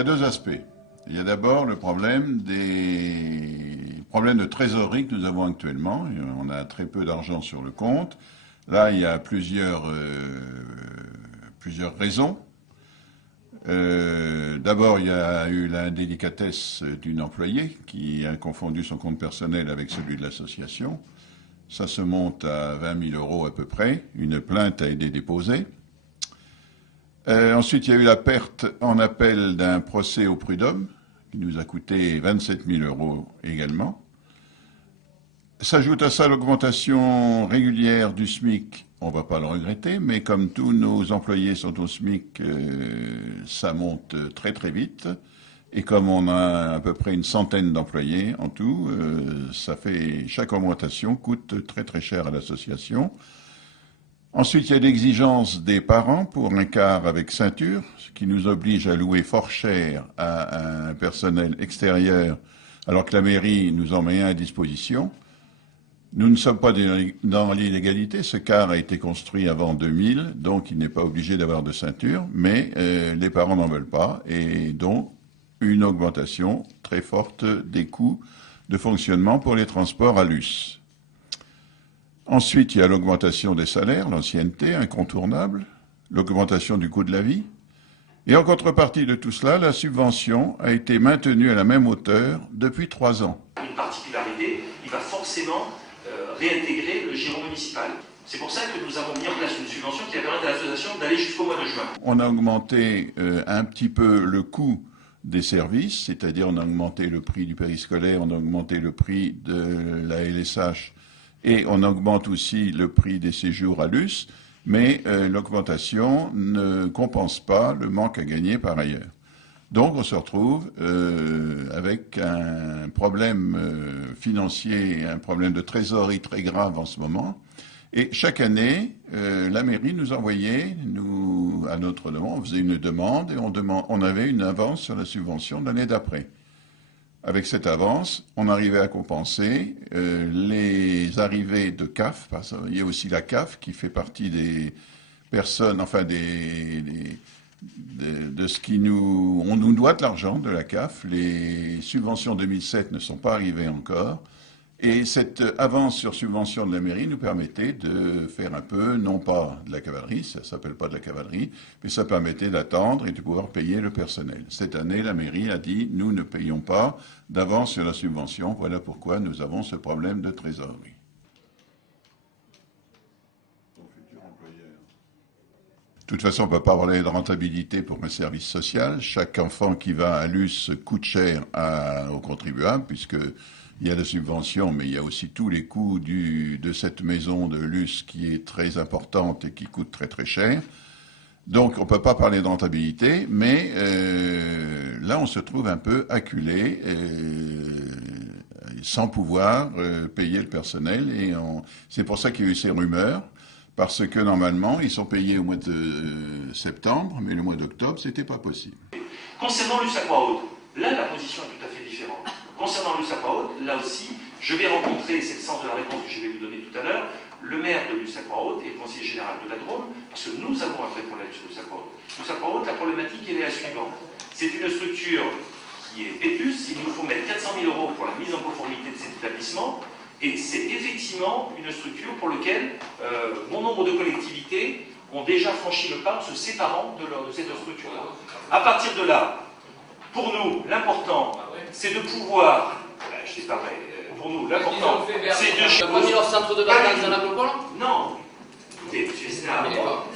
a deux aspects. Il y a d'abord le problème des problèmes de trésorerie que nous avons actuellement. On a très peu d'argent sur le compte. Là, il y a plusieurs raisons. D'abord, il y a eu l'indélicatesse d'une employée qui a confondu son compte personnel avec celui de l'association. Ça se monte à 20 000 € à peu près. Une plainte a été déposée. Ensuite, il y a eu la perte en appel d'un procès au prud'homme qui nous a coûté 27 000 € également. S'ajoute à ça l'augmentation régulière du SMIC. On ne va pas le regretter, mais comme tous nos employés sont au SMIC, ça monte très très vite. Et comme on a à peu près une centaine d'employés en tout, chaque augmentation coûte très très cher à l'association. Ensuite, il y a l'exigence des parents pour un quart avec ceinture, ce qui nous oblige à louer fort cher à un personnel extérieur, alors que la mairie nous en met un à disposition. Nous ne sommes pas dans l'illégalité. Ce car a été construit avant 2000, donc il n'est pas obligé d'avoir de ceinture, mais les parents n'en veulent pas, et donc une augmentation très forte des coûts de fonctionnement pour les transports à l'US. Ensuite, il y a l'augmentation des salaires, l'ancienneté incontournable, l'augmentation du coût de la vie. Et en contrepartie de tout cela, la subvention a été maintenue à la même hauteur depuis 3 ans. Une particularité, il va forcément réintégrer le giron municipal. C'est pour ça que nous avons mis en place une subvention qui va permettre à l'association d'aller jusqu'au mois de juin. On a augmenté un petit peu le coût des services, c'est-à-dire on a augmenté le prix du périscolaire, on a augmenté le prix de la LSH et on augmente aussi le prix des séjours à l'US, mais l'augmentation ne compense pas le manque à gagner par ailleurs. Donc on se retrouve avec un problème financier, un problème de trésorerie très grave en ce moment. Et chaque année, la mairie nous envoyait, à notre demande, on faisait une demande et on avait une avance sur la subvention de l'année d'après. Avec cette avance, on arrivait à compenser les arrivées de CAF, parce qu'il y a aussi la CAF qui fait partie des personnes, enfin de ce qui on nous doit de l'argent de la CAF. Les subventions 2007 ne sont pas arrivées encore. Et cette avance sur subvention de la mairie nous permettait de faire un peu, non pas de la cavalerie, ça ne s'appelle pas de la cavalerie, mais ça permettait d'attendre et de pouvoir payer le personnel. Cette année, la mairie a dit, nous ne payons pas d'avance sur la subvention, voilà pourquoi nous avons ce problème de trésorerie. De toute façon, on ne peut pas parler de rentabilité pour un service social. Chaque enfant qui va à l'US coûte cher aux contribuables, puisque il y a la subvention, mais il y a aussi tous les coûts de cette maison de l'US qui est très importante et qui coûte très très cher. Donc on ne peut pas parler de rentabilité, mais là on se trouve un peu acculé, sans pouvoir payer le personnel. Et c'est pour ça qu'il y a eu ces rumeurs, parce que normalement ils sont payés au mois de septembre, mais le mois d'octobre c'était pas possible. Concernant l'USAC-Haute, là la position est tout à fait différente. Concernant l'USAC-Haute, là aussi, je vais rencontrer, c'est le sens de la réponse que je vais vous donner tout à l'heure, le maire de l'USAC-Haute et le conseiller général de la Drôme, parce que nous avons un vrai problème sur l'USAC-Haute. L'USAC-Haute, la problématique, elle est la suivante. C'est une structure qui est vétuste, il nous faut mettre 400 000 € pour la mise en conformité de cet établissement, et c'est effectivement une structure pour laquelle bon nombre de collectivités ont déjà franchi le pas en se séparant de cette structure-là. À partir de là, pour nous, l'important, c'est de pouvoir, je sais pas, pour nous, l'important, c'est de... Vous avez mis leur centre de vacances dans la Global ? Non. Écoutez, M. Esnard,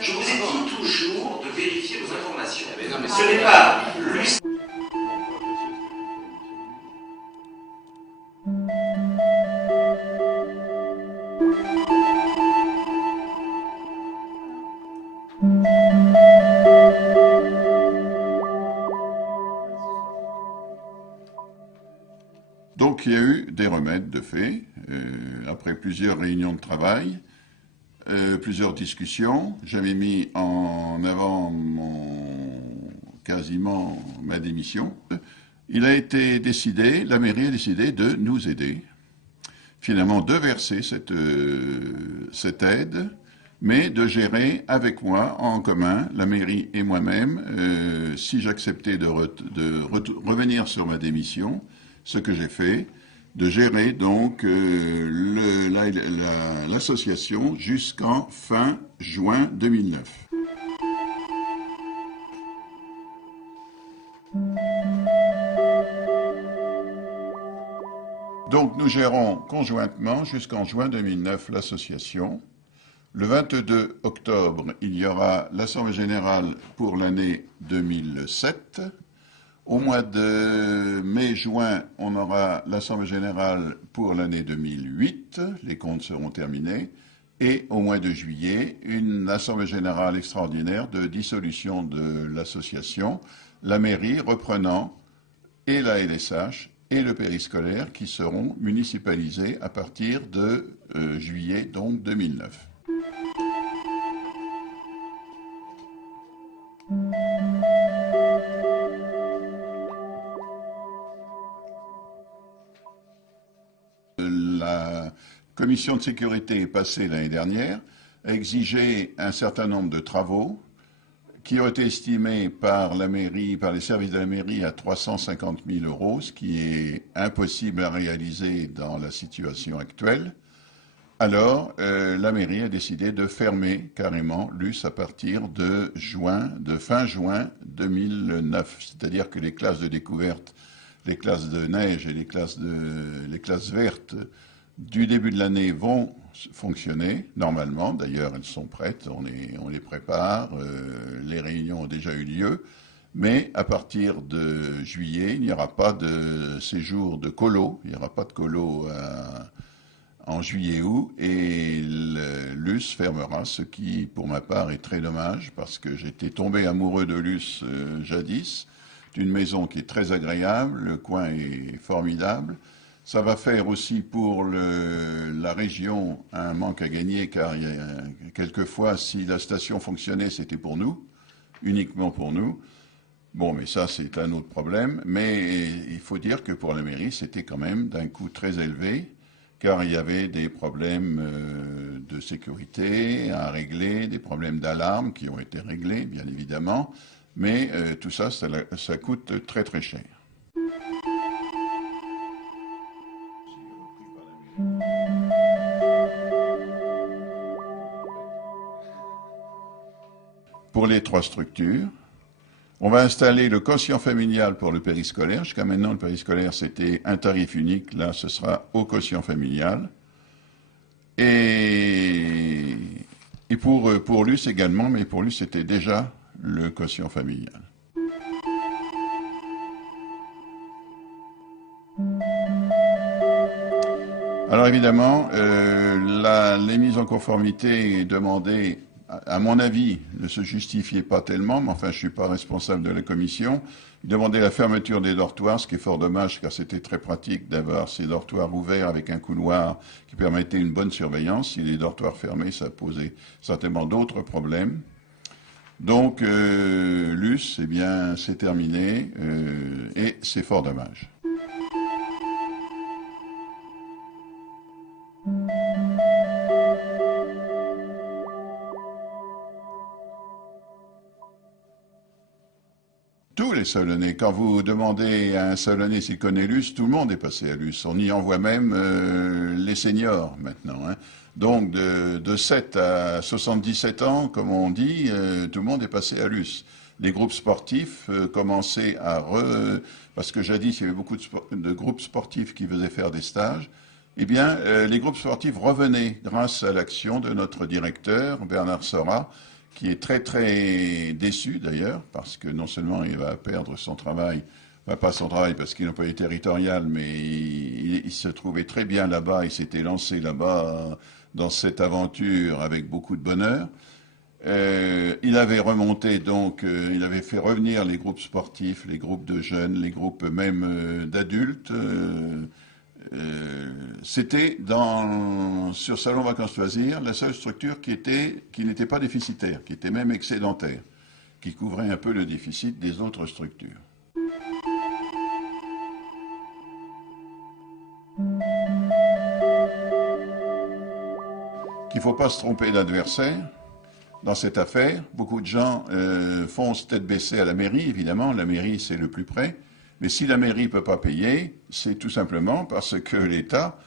je vous ai dit toujours de vérifier vos informations. Ce n'est pas l'USAC. Donc il y a eu des remèdes de fait, après plusieurs réunions de travail, plusieurs discussions. J'avais mis en avant quasiment ma démission. Il a été décidé, la mairie a décidé de nous aider, finalement de verser cette aide, mais de gérer avec moi, en commun, la mairie et moi-même, si j'acceptais de revenir sur ma démission, ce que j'ai fait, de gérer donc l'association jusqu'en fin juin 2009. Donc nous gérons conjointement jusqu'en juin 2009 l'association. Le 22 octobre, il y aura l'Assemblée générale pour l'année 2007. Au mois de mai-juin, on aura l'Assemblée générale pour l'année 2008. Les comptes seront terminés. Et au mois de juillet, une Assemblée générale extraordinaire de dissolution de l'association, la mairie reprenant et la LSH et le périscolaire qui seront municipalisés à partir de juillet donc 2009. La commission de sécurité est passée l'année dernière, a exigé un certain nombre de travaux qui ont été estimés par la mairie, par les services de la mairie à 350 000 euros, ce qui est impossible à réaliser dans la situation actuelle. Alors, la mairie a décidé de fermer carrément l'US à partir de fin juin 2009. C'est-à-dire que les classes de découverte, les classes de neige et les classes vertes du début de l'année vont fonctionner normalement. D'ailleurs, elles sont prêtes, on les prépare, les réunions ont déjà eu lieu. Mais à partir de juillet, il n'y aura pas de séjour de colo, il n'y aura pas de colo en juillet-août, et l'US fermera, ce qui, pour ma part, est très dommage, parce que j'étais tombé amoureux de l'US jadis, d'une maison qui est très agréable, le coin est formidable. Ça va faire aussi pour la région un manque à gagner, car quelquefois, si la station fonctionnait, c'était pour nous, uniquement pour nous. Bon, mais ça, c'est un autre problème. Mais il faut dire que pour la mairie, c'était quand même d'un coût très élevé, car il y avait des problèmes de sécurité à régler, des problèmes d'alarme qui ont été réglés, bien évidemment. Mais tout ça, ça coûte très très cher. Pour les trois structures, on va installer le quotient familial pour le périscolaire. Jusqu'à maintenant, le périscolaire, c'était un tarif unique. Là, ce sera au quotient familial. Et pour l'US également, mais pour l'US, c'était déjà le quotient familial. Alors évidemment, les mises en conformité demandées, à mon avis, ne se justifiaient pas tellement, mais enfin je ne suis pas responsable de la commission. Ils demandaient la fermeture des dortoirs, ce qui est fort dommage car c'était très pratique d'avoir ces dortoirs ouverts avec un couloir qui permettait une bonne surveillance. Si les dortoirs fermés, ça posait certainement d'autres problèmes. Donc l'US, eh bien, c'est terminé et c'est fort dommage. Tous les Solonnais. Quand vous demandez à un Solonnais s'il connaît l'US, tout le monde est passé à l'US. On y envoie même les seniors maintenant. Hein. Donc de 7 à 77 ans, comme on dit, tout le monde est passé à l'US. Les groupes sportifs commençaient parce que jadis il y avait beaucoup de groupes sportifs qui faisaient faire des stages. Eh bien, les groupes sportifs revenaient grâce à l'action de notre directeur, Bernard Sora, qui est très très déçu d'ailleurs, parce que non seulement il va perdre son travail, enfin pas son travail parce qu'il est employé territorial, mais il se trouvait très bien là-bas, il s'était lancé là-bas dans cette aventure avec beaucoup de bonheur. Il avait remonté donc, il avait fait revenir les groupes sportifs, les groupes de jeunes, les groupes même d'adultes. C'était sur Salon Vacances Loisirs la seule structure qui n'était pas déficitaire, qui était même excédentaire, qui couvrait un peu le déficit des autres structures. Ce qu'il ne faut pas se tromper d'adversaire dans cette affaire. Beaucoup de gens foncent tête baissée à la mairie, évidemment, la mairie c'est le plus près, mais si la mairie ne peut pas payer, c'est tout simplement parce que l'État,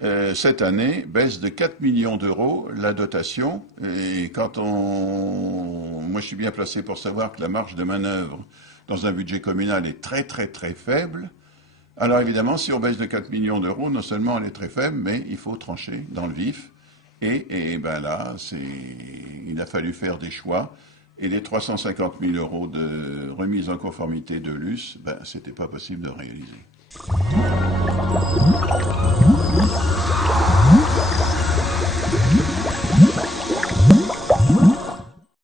cette année, baisse de 4 millions d'euros la dotation, et moi je suis bien placé pour savoir que la marge de manœuvre dans un budget communal est très très très faible. Alors évidemment, si on baisse de 4 millions d'euros, non seulement elle est très faible, mais il faut trancher dans le vif. Et ben là, il a fallu faire des choix. Et les 350 000 euros de remise en conformité de l'US, ben, c'était pas possible de réaliser.